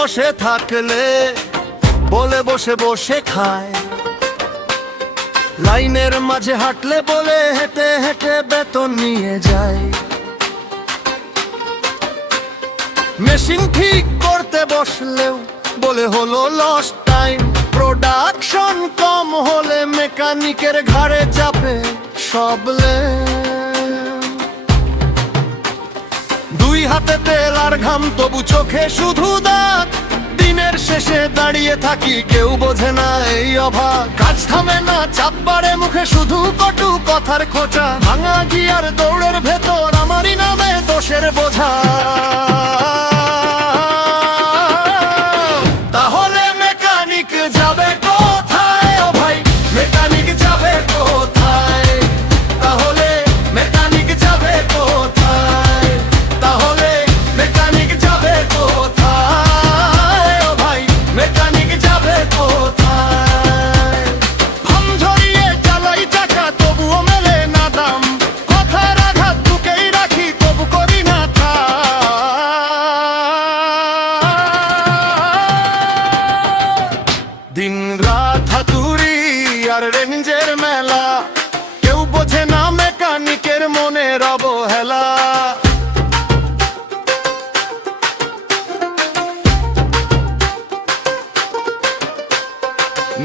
বসে থাকলে বলে বসে বসে খায়, লাইনের মাঝে হাঁটলে বলে হেঁটে হেঁটে বেতন নিয়ে যায়। মেশিন ঠিক করতে বসলেও বলে হলো লস্ট টাইম, প্রোডাকশন কম হলে মেকানিকের ঘাড়ে চাপে সবলে। দুই হাতে তেল আর ঘাম তবু চোখে শুধু দাগ, দিনের শেষে দাঁড়িয়ে থাকি কেউ বোঝে না এই অভাব। কাজ থামে না, চাপ বাড়ে মুখে শুধু কটু কথার খোঁচা, ভাঙা গিয়ার দৌড়ের ভেতর আমারই নামে দোষের বোঝা। তাহলে মেকানিক যাবে কোথায় ও ভাই, মেকানিক যাবে কোথায়? তাহলে মেকানিক যাবে কোথায়? তাহলে মেকানিক যাবে কোথায় ও ভাই, মেকানিক যাবে কোথায়? ঘাম ঝরিয়ে চালাই চাকা তবুও মেলে না দাম, কথার আঘাত বুকেই রাখি তবু করি না থা। দিন রাত হাতুড়ি আর রেঞ্জের মেলা, কেউ বোঝে না মেকানিকের মনের অবহেলা।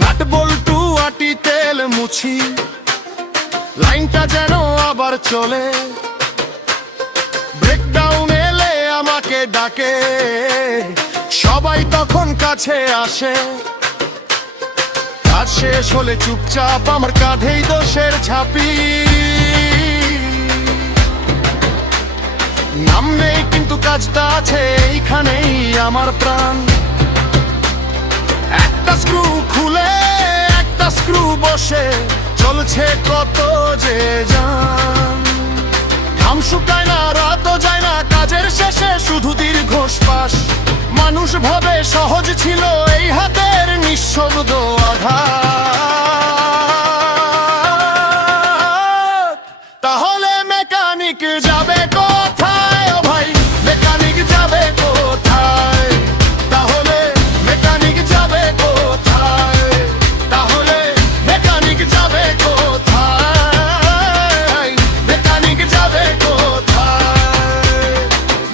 নাট বল্টু আটি তেল মুছি, লাইনটা যেন আবার চলে। ব্রেকডাউন এলে আমাকে ডাকে, সবাই তখন কাছে আসে। কাজ শেষ হলে চুপচাপ আমার কাঁধেই দোষের ঝাঁপি। নাম নেই কিন্তু কাজটা আছে এইখানেই আমার প্রাণ। একটা স্ক্রু খুলে একটা স্ক্রু বসে চলছে কত যে যান। ঘাম শুকায় না, রাতও যায় না, কাজের শেষে শুধু দীর্ঘশ্বাস। মানুষ ভাবে সহজ ছিল এই হাতের নিঃশব্দ আঘাত। তাহলে মেকানিক যাবে কোথায় ও ভাই, মেকানিক যাবে কোথায়? তাহলে মেকানিক যাবে কোথায়? তাহলে মেকানিক যাবে কোথায়? মেকানিক যাবে কোথায়?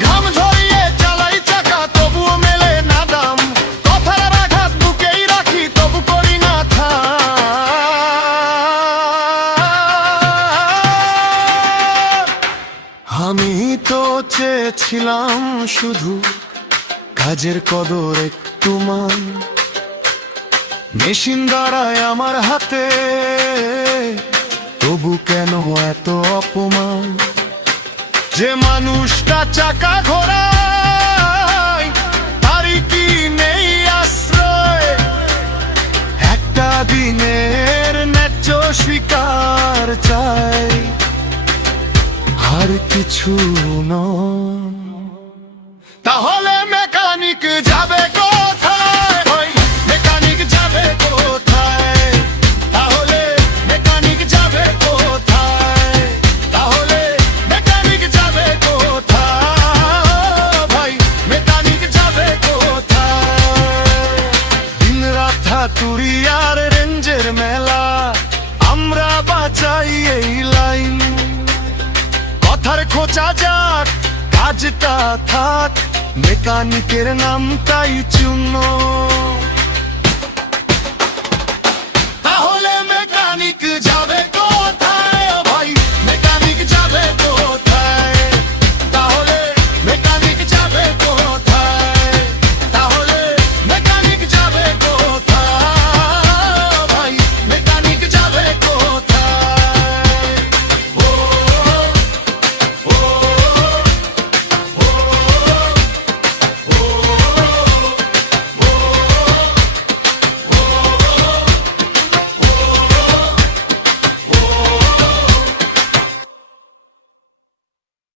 ঘাম ঝরিয়ে চালাই চাকা তবুও মেলে না দাম, কথার আঘাত বুকেই রাখি তবু করি না থা। আমি তো চেয়েছিলাম শুধু কাজের কদর একটু মান, মেশিন দাঁড়ায় আমার হাতে তবু কেন এত অপমান? যে মানুষটা চাকা ঘোরায় তারই কি নেই আশ্রয়? একটা দিনের ন্যায্য স্বীকার চাই, আর কিছু নয়। তাহলে মেকানিক যাবে কোথায় ভাই, মেকানিক যাবে কোথায়? তাহলে মেকানিক যাবে কোথায়? তাহলে মেকানিক যাবে কোথায় ভাই, মেকানিক যাবে কোথায়? দিন রাত হাতুড়ি আর রেঞ্জের মেলা, আমরা বাঁচাই এই লাইন। কথার খোঁচা যাক, কাজটা থাক, মেকানিকের নামটাই চূর্ণ।